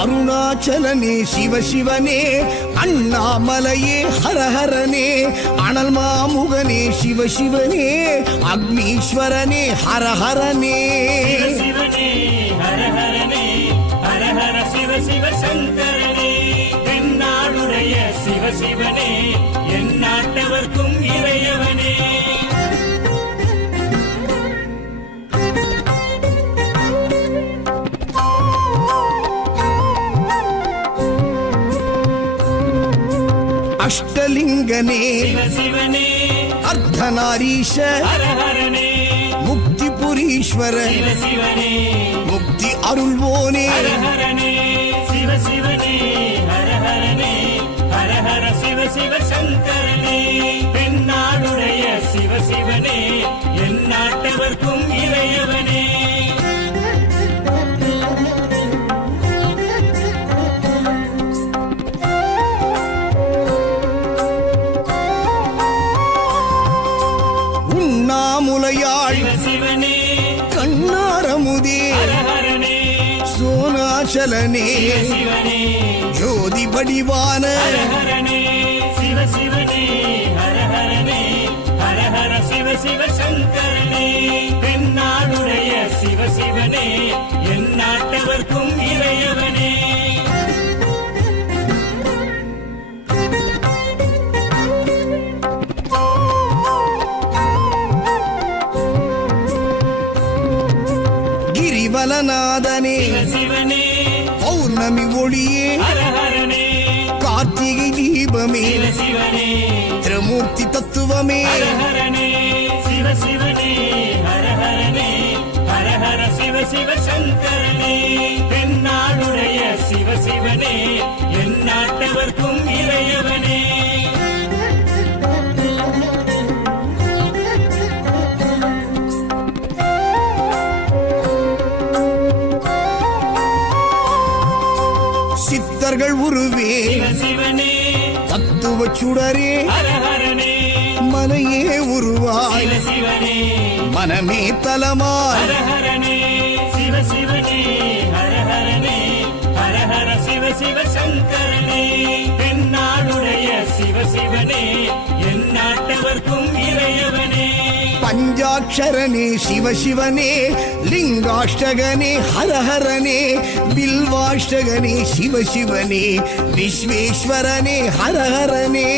அருணாச்சலனே சிவசிவனே, அண்ணாமலையே ஹரஹரனே, அனல் மாமுகனே சிவசிவனே, அக்னீஸ்வரனே ஹரஹரனே. சிவசிவனே ஹரஹரனே, ஹரஹர சிவ சிவ சங்கரனே, தென்னாடுடைய சிவசிவனே, என் நாட்டவர்க்கும் இறையவனே. அஷ்டலிங்கனே சிவசிவனே, அர்த்தநாரீஷ ஹரஹரனே, முக்திபுரீஸ்வர சிவசிவனே, முக்தி அருள்வோனே. ஹரஹரனே சிவசிவனே, ஹரஹரனே, ஹரஹர சிவ சிவ சங்கரனே, தென்னாடுடைய சிவசிவனே, என் நாட்டவர்க்கும் இறையவனே. உண்ணாமுலையாள் சிவசிவனே, கண்ணாரமுதே ஹரஹரனே, சோனாச்சலனே சிவசிவனே, ஜோதி வடிவான ஹரஹரனே சிவசிவனே, ஹரஹரனே, ஹரஹர சிவ சிவ சங்கரனே, தென்னாடுடைய சிவசிவனே, என் நாட்டவர்க்கும் இறையவனே. கிரிவலநாதனே சிவசிவனே, பௌர்ணமி ஒளியே ஹரஹரனே, கார்த்திகை தீபமே சிவசிவனே, திரமூர்த்தி தத்துவமே. ஹரஹரனே சிவசிவனே, ஹரஹரனே, ஹரஹர சிவ சிவ சங்கரனே, தென்னாடுடைய சிவசிவனே, என் நாட்டவர்க்கும் இறையவனே. சித்தர்கள் உருவே சிவசிவனே, தத்துவ சுடரே ஹரஹரனே, மனையே உருவாய் சிவசிவனே, மனமே தலமாய். ஹரஹரனே சிவசிவனே, ஹரஹரனே, ஹரஹர சிவ சிவ சங்கரனே, தென்னாடுடைய சிவசிவனே, என் நாட்டவர்க்கும் இறையவனே. பஞ்சாட்சரனே சிவசிவனே, லிங்காஷ்டகனே ஹரஹரனே, பில்வாஷ்டகனே சிவசிவனே, விஸ்வேஸ்வரனே ஹரஹரனே.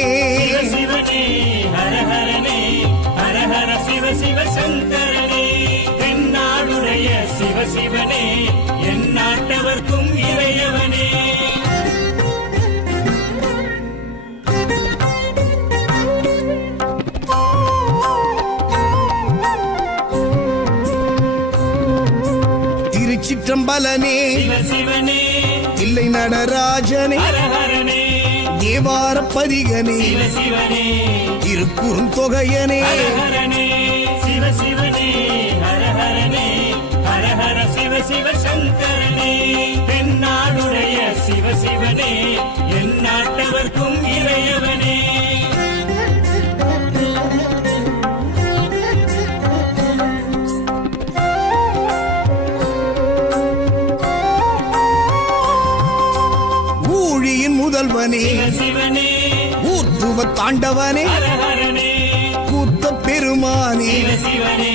சிவசிவனே, ஹரஹரனே, ஹரஹர சிவ சிவ சங்கரனே, தென்னாடுடைய சிவசிவனே, என் நாட்டவர்க்கும் இறையவனே. திருச்சிற்றம்பலனே சிவசிவனே, தில்லை நடராஜனே, ஹரஹரனே, தேவார பதிகனே, சிவசிவனே, திருக்குறுந்தொகையனே. ஹரஹரனே சிவசிவனே, ஹரஹரனே, ஹரஹர சிவ சிவ சங்கரனே, தென்னாடுடைய சிவசிவனே, என் நாட்டவர்க்கும் இறையவனே. ஊழியின் முதல்வனே சிவசிவனே, ஊர்த்துவ தாண்டவனே, ஹரஹரனே, கூத்த பெருமானே, சிவசிவனே,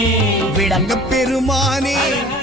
விளங்க பெருமானே. ஹரஹர